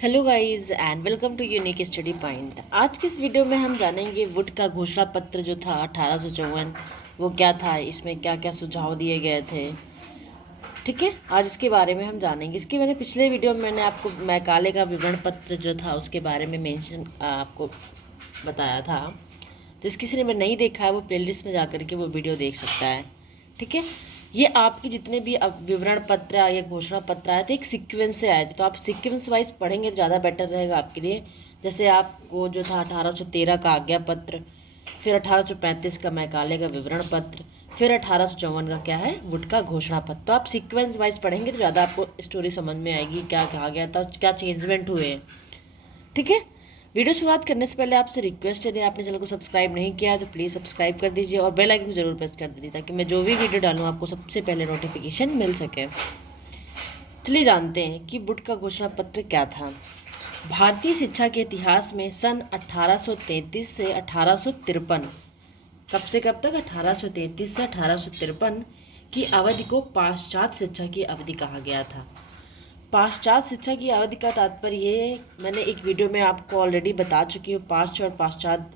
Hello guys and welcome to unique study point. आज की इस वीडियो में हम जानेंगे वुड का घोषणा पत्र जो था 1854 वो क्या था, इसमें क्या क्या सुझाव दिए गए थे। ठीक है, आज इसके बारे में हम जानेंगे। इसके मैंने पिछले वीडियो में मैंने आपको मैकाले का विवरण पत्र जो था उसके बारे में मेंशन आपको बताया था। तो इसकी किसी ने नहीं देखा है वो प्लेलिस्ट में जा करके वो वीडियो देख सकता है। ठीक है, ये आपके जितने भी अब विवरण पत्र या घोषणा पत्र आए थे एक सीक्वेंस से आए थे, तो आप सीक्वेंस वाइज पढ़ेंगे तो ज़्यादा बेटर रहेगा आपके लिए। जैसे आपको जो था 1813 का आज्ञा पत्र, फिर 1835 का मैकाले का विवरण पत्र, फिर 1854 का क्या है वुड का घोषणा पत्र। तो आप सीक्वेंस वाइज पढ़ेंगे तो ज़्यादा आपको स्टोरी समझ में आएगी, क्या कहा गया था, क्या चेंजमेंट हुए। ठीक है, वीडियो शुरुआत करने से पहले आपसे रिक्वेस्ट है, यदि आपने चैनल को सब्सक्राइब नहीं किया है तो प्लीज़ सब्सक्राइब कर दीजिए और बेल आइकन को जरूर प्रेस कर दीजिए ताकि मैं जो भी वीडियो डालूँ आपको सबसे पहले नोटिफिकेशन मिल सके। चलिए जानते हैं कि वुड का घोषणा पत्र क्या था। भारतीय शिक्षा के इतिहास में सन 1833 से 1853, कब से कब तक, 1833 से 1853 की अवधि को पाश्चात्य शिक्षा की अवधि कहा गया था। पाश्चात्य शिक्षा की अवधि का तात्पर्य ये मैंने एक वीडियो में आपको ऑलरेडी बता चुकी हूँ, पाश्चात्य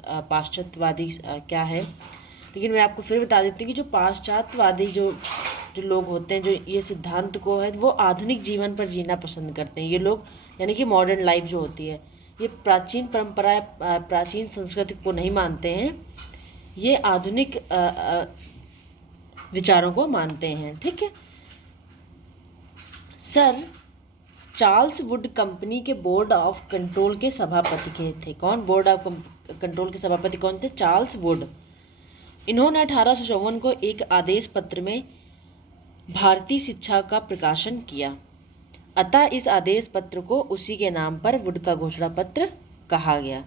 और पाश्चात्यवादी क्या है, लेकिन मैं आपको फिर बता देती हूँ कि जो पाश्चात्यवादी जो जो लोग होते हैं, जो ये सिद्धांत को है, वो आधुनिक जीवन पर जीना पसंद करते हैं। ये लोग यानी कि मॉडर्न लाइफ जो होती है, ये प्राचीन परंपरा प्राचीन संस्कृति को नहीं मानते हैं, ये आधुनिक विचारों को मानते हैं। ठीक है, सर चार्ल्स वुड कंपनी के बोर्ड ऑफ कंट्रोल के सभापति के थे। कौन बोर्ड ऑफ कंट्रोल के सभापति कौन थे? Charles Wood. इन्होंने 1854 को एक आदेश पत्र में भारतीय शिक्षा का प्रकाशन किया, अतः इस आदेश पत्र को उसी के नाम पर वुड का घोषणा पत्र कहा गया।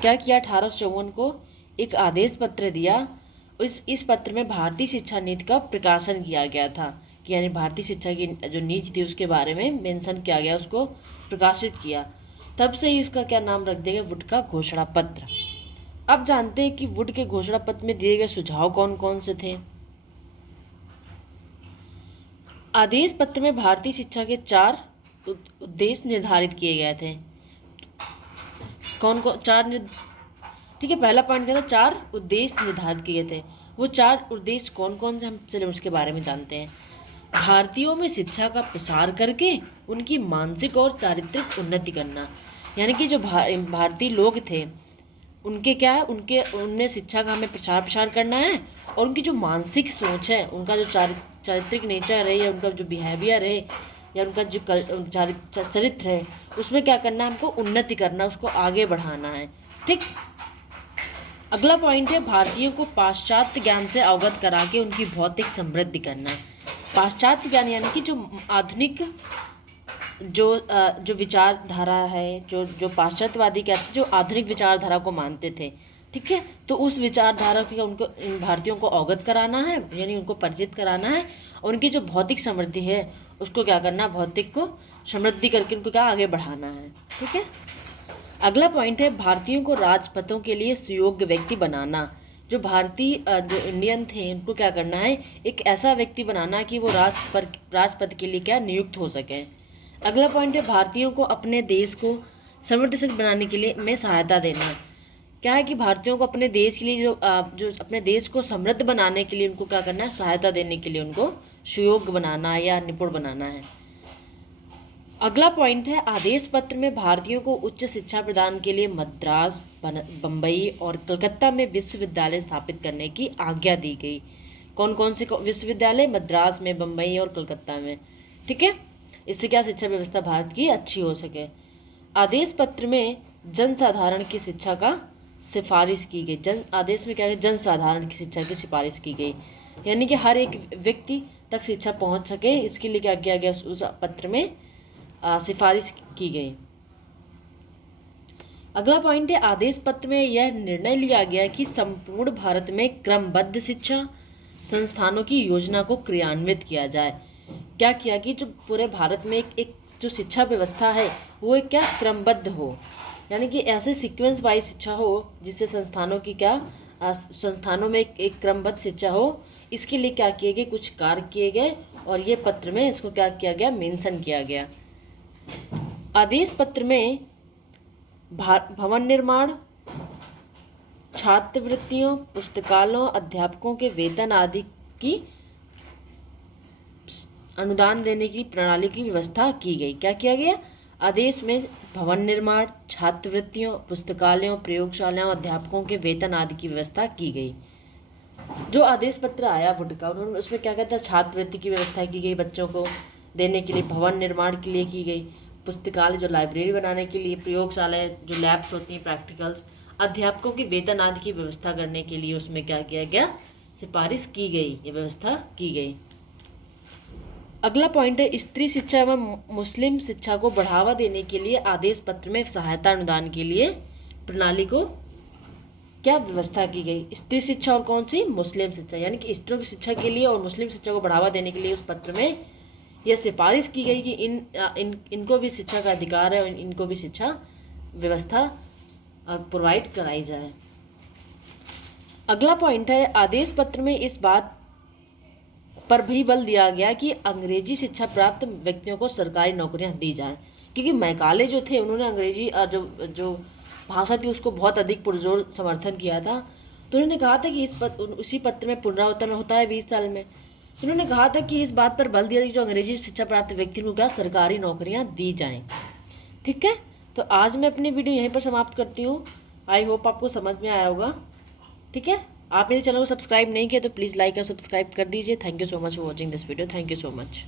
क्या किया? 1854 को एक आदेश पत्र दिया, इस पत्र में भारतीय शिक्षा नीति का प्रकाशन किया गया था कि यानी भारतीय शिक्षा की जो नीति थी उसके बारे में मेंशन किया गया, उसको प्रकाशित किया। तब से ही इसका क्या नाम रख दिया गया? वुड का घोषणा पत्र। अब जानते हैं कि वुड के घोषणा पत्र में दिए गए सुझाव कौन कौन से थे। आदेश पत्र में भारतीय शिक्षा के 4 उद्देश्य निर्धारित किए गए थे। कौन कौन 4? ठीक है, पहला पॉइंट क्या था? 4 उद्देश्य निर्धारित किए थे। वो 4 उद्देश्य कौन कौन से, हम चलिए उसके बारे में जानते हैं। भारतीयों में शिक्षा का प्रसार करके उनकी मानसिक और चारित्रिक उन्नति करना, यानी कि जो भारतीय लोग थे उनके क्या है, उनमें शिक्षा का हमें प्रसार करना है, और उनकी जो मानसिक सोच है, उनका जो चारित्रिक नेचर है या उनका जो बिहेवियर है या उनका जो चरित्र है, उसमें क्या करना है, हमको उन्नति करना, उसको आगे बढ़ाना है। ठीक, अगला पॉइंट है भारतीयों को पाश्चात्य ज्ञान से अवगत करा के उनकी भौतिक समृद्धि करना। पाश्चात्य ज्ञान यानी कि जो आधुनिक जो विचारधारा है, जो पाश्चात्यवादी कहते हैं, जो आधुनिक विचारधारा को मानते थे। ठीक है, तो उस विचारधारा की उनको इन भारतीयों को अवगत कराना है, यानी उनको परिचित कराना है, और उनकी जो भौतिक समृद्धि है उसको क्या करना, भौतिक को समृद्धि करके उनको क्या आगे बढ़ाना है। ठीक है, अगला पॉइंट है भारतीयों को राजपथों के लिए सुयोग्य व्यक्ति बनाना। जो भारतीय जो इंडियन थे उनको क्या करना है, एक ऐसा व्यक्ति बनाना कि वो राजपथ के लिए क्या नियुक्त हो सके। अगला पॉइंट है भारतीयों को अपने देश को समृद्धशाली बनाने के लिए में सहायता देना। क्या है कि भारतीयों को अपने देश के लिए जो अपने देश को समृद्ध बनाने के लिए उनको क्या करना है, सहायता देने के लिए उनको सुयोग्य बनाना या निपुण बनाना है। अगला पॉइंट है आदेश पत्र में भारतीयों को उच्च शिक्षा प्रदान के लिए मद्रास, बम्बई और कलकत्ता में विश्वविद्यालय स्थापित करने की आज्ञा दी गई। कौन कौन से विश्वविद्यालय? मद्रास में, बम्बई और कलकत्ता में। ठीक है, इससे क्या शिक्षा व्यवस्था भारत की अच्छी हो सके। आदेश पत्र में जनसाधारण की शिक्षा का सिफारिश की गई। आदेश में क्या है, जनसाधारण की शिक्षा की सिफारिश की गई, यानी कि हर एक व्यक्ति तक शिक्षा पहुंच सके, इसके लिए क्या किया गया, उस पत्र में सिफारिश की गई। अगला पॉइंट है आदेश पत्र में यह निर्णय लिया गया कि संपूर्ण भारत में क्रमबद्ध शिक्षा संस्थानों की योजना को क्रियान्वित किया जाए। क्या किया कि जो पूरे भारत में एक जो शिक्षा व्यवस्था है वो एक क्या क्रमबद्ध हो, यानी कि ऐसे सीक्वेंस वाइज शिक्षा हो जिससे संस्थानों की क्या संस्थानों में एक क्रमबद्ध शिक्षा हो। इसके लिए क्या किए गए, कुछ कार्य किए गए, और ये पत्र में इसको क्या किया गया, मेंशन किया गया। आदेश पत्र में भवन निर्माण, छात्रवृत्तियों, पुस्तकालयों, अध्यापकों के वेतन आदि की अनुदान देने की प्रणाली की व्यवस्था की गई। क्या किया गया? आदेश में भवन निर्माण, छात्रवृत्तियों, पुस्तकालयों, प्रयोगशालाओं, अध्यापकों के वेतन आदि की व्यवस्था की गई। जो आदेश पत्र आया वुड का, उन्होंने उसमें क्या कहता है, छात्रवृत्ति की व्यवस्था की गई बच्चों को देने के लिए, भवन निर्माण के लिए की गई, पुस्तकालय जो लाइब्रेरी बनाने के लिए, प्रयोगशालाएं जो लैब्स होती हैं प्रैक्टिकल्स, अध्यापकों की वेतन आदि की व्यवस्था करने के लिए उसमें क्या किया गया, सिफारिश की गई, ये व्यवस्था की गई। अगला पॉइंट है स्त्री शिक्षा एवं मुस्लिम शिक्षा को बढ़ावा देने के लिए आदेश पत्र में सहायता अनुदान के लिए प्रणाली को क्या व्यवस्था की गई। स्त्री शिक्षा और कौन सी, मुस्लिम शिक्षा, यानी कि स्त्रियों की शिक्षा के लिए और मुस्लिम शिक्षा को बढ़ावा देने के लिए उस पत्र में यह सिफारिश की गई कि इनको भी शिक्षा का अधिकार है और इनको भी शिक्षा व्यवस्था प्रोवाइड कराई जाए। अगला पॉइंट है आदेश पत्र में इस बात पर भी बल दिया गया कि अंग्रेजी शिक्षा प्राप्त व्यक्तियों को सरकारी नौकरियां दी जाएं, क्योंकि मैकाले जो थे उन्होंने अंग्रेजी जो भाषा थी उसको बहुत अधिक पुरजोर समर्थन किया था। तो उन्होंने कहा था कि उसी पत्र में पुनरावर्तन होता है 20 साल में, तो उन्होंने कहा था कि इस बात पर बल दिया कि जो अंग्रेजी शिक्षा प्राप्त व्यक्ति को क्या सरकारी नौकरियाँ दी जाएँ। ठीक है, तो आज मैं अपनी वीडियो यहीं पर समाप्त करती हूँ। आई होप आपको समझ में आया होगा। ठीक है, आप मेरे चैनल को सब्सक्राइब नहीं किया तो प्लीज़ लाइक और सब्सक्राइब कर दीजिए। Thank you so much for watching this video. Thank you so much.